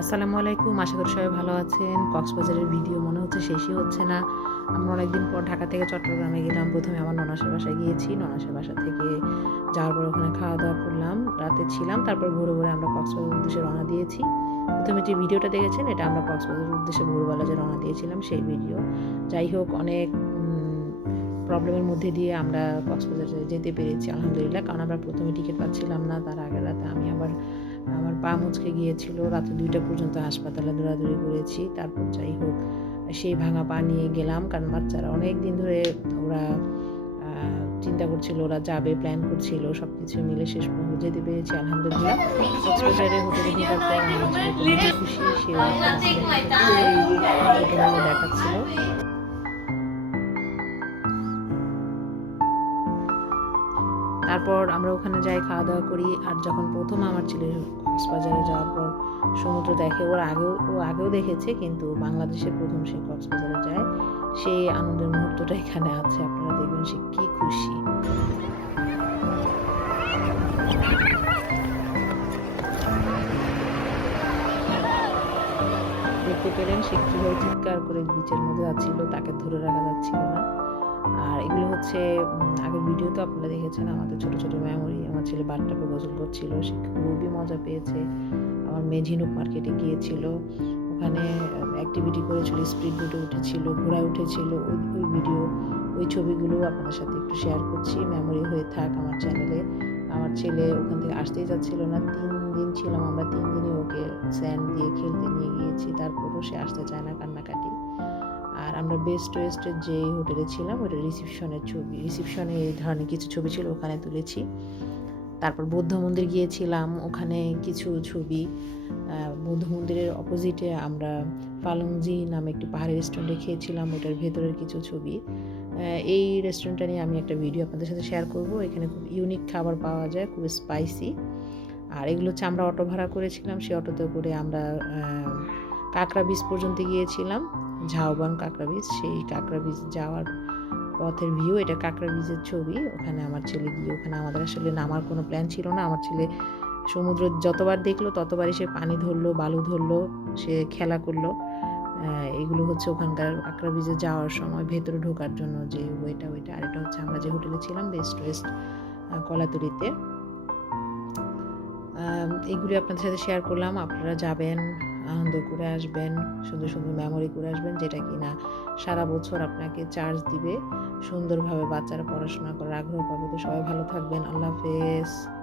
আসসালামু আলাইকুম, আশা করি সবাই ভালো আছেন। কক্সবাজারের ভিডিও মনে হচ্ছে শেষই হচ্ছে না। আমরা অনেকদিন পর ঢাকা থেকে চট্টগ্রামে গেলাম। প্রথমে আমার ননাসের বাসায় গিয়েছি। ননাসের বাসা থেকে যাওয়ার পর ওখানে খাওয়া দাওয়া করলাম। রাতে ছিলাম, তারপর ভোরে ভোরে আমরা কক্সবাজার উদ্দেশ্যে রওনা দিয়েছি। প্রথমে যে ভিডিওটা দেখেছেন, এটা আমরা কক্সবাজারের উদ্দেশ্যে ভোরবেলা যে রওনা দিয়েছিলাম, সেই ভিডিও। যাই হোক, অনেক প্রবলেমের মধ্যে দিয়ে আমরা কক্সবাজারে যেতে পেরেছি, আলহামদুলিল্লাহ। কারণ আমরা প্রথমে টিকিট পাচ্ছিলাম না, তার আগের রাতে আমি আবার আমার পা মুচকে গিয়েছিল রাতে দুইটা পর্যন্ত হাসপাতালে দৌড়াদৌড়ি করেছি, তারপর যাই হোক, সেই ভাঙা পা নিয়ে গেলাম, কারণ বাচ্চারা অনেক দিন ধরে ওরা চিন্তা করছিল, ওরা যাবে প্ল্যান করছিল সব কিছু মিলে শেষ পর্যন্ত যেতে পেরেছি, আলহামদুলিল্লাহ। খুশি দেখাচ্ছিল। তারপর আমরা ওখানে যাই খাওয়া দাওয়া করি। আর যখন প্রথম আমার ছেলে কক্সবাজারে যাওয়ার পর সমুদ্র দেখে, ওর আগেও, ও আগেও দেখেছে, কিন্তু বাংলাদেশে প্রথম সে কক্সবাজারে যায়। সেই আনন্দের মুহূর্তটা এখানে আছে, আপনারা দেখবেন সে কি খুশি। দেখতে পেলেন সে কীভাবে চিৎকার করে বিচের মধ্যে যাচ্ছিল, তাকে ধরে রাখা যাচ্ছিল না। আর এগুলো হচ্ছে আগের ভিডিও তো আপনারা দেখেছেন, আমাদের ছোট ছোট মেমোরি আমার ছেলে বাথটাবে গোসল করছিল, সে খুবই মজা পেয়েছে। আমার মেয়ে ঝিনুক মার্কেটে গিয়েছিল, ওখানে অ্যাক্টিভিটি করেছিল স্পিড বোটে উঠেছিল ঘোড়ায় উঠেছিল, ওই ওই ভিডিও ওই ছবিগুলো আপনার সাথে একটু শেয়ার করছি মেমোরি হয়ে থাক আমার চ্যানেলে আমার ছেলে ওখান থেকে আসতেই যাচ্ছিল না, তিন দিন ছিলাম আমরা, তিন দিনই ওকে স্যান্ড দিয়ে খেলতে নিয়ে গিয়েছি, তারপরও সে আসতে চায় না কান্নাকাটি। আর আমরা বেস্ট ওয়েস্টের যে হোটেলে ছিলাম, ওটা রিসিপশনের ছবি। রিসিপশনে এই ধরনের কিছু ছবি ছিল, ওখানে তুলেছি। তারপর বৌদ্ধ মন্দির গিয়েছিলাম, ওখানে কিছু ছবি। বৌদ্ধ মন্দিরের অপোজিটে আমরা পালংজি নামে একটি পাহাড়ি রেস্টুরেন্টে খেয়েছিলাম, ওটার ভেতরের কিছু ছবি। এই রেস্টুরেন্টটা নিয়ে আমি একটা ভিডিও আপনাদের সাথে শেয়ার করব। এখানে খুব ইউনিক খাবার পাওয়া যায়, খুব স্পাইসি আর এগুলো হচ্ছে আমরা অটো ভাড়া করেছিলাম, সেই অটোতে করে আমরা কাঁকড়া বীজ পর্যন্ত গিয়েছিলাম। ঝাউবান কাঁকড়া বীজ সেই কাঁকড়া বীজ যাওয়ার পথের ভিউ এটা কাঁকড়া বীজের ছবি। ওখানে আমার ছেলে গিয়ে ওখানে আমাদের আসলে নামার কোনো প্ল্যান ছিল না। আমার ছেলে সমুদ্র যতবার দেখল ততবারই সে পানি ধরলো বালু ধরলো সে খেলা করল। এগুলো হচ্ছে ওখানকার কাঁকড়া বীজে যাওয়ার সময় ভেতরে ঢোকার জন্য যে ওয়েটা ওইটা আর এটা হচ্ছে আমরা যে হোটেলে ছিলাম বেস্ট ওয়েস্ট কলাতলিতে। আম, এগুলি আপনাদের সাথে শেয়ার করলাম। আপনারা যাবেন আনন্দ করে আসবেন, সুন্দর সুন্দর মেমোরি করে আসবেন, যেটা কি না সারা বছর আপনাকে চার্জ দিবে। সুন্দরভাবে বাচ্চারা পড়াশোনা করার আগ্রহ পাবে। তো সবাই ভালো থাকবেন। আল্লাহ হাফেজ।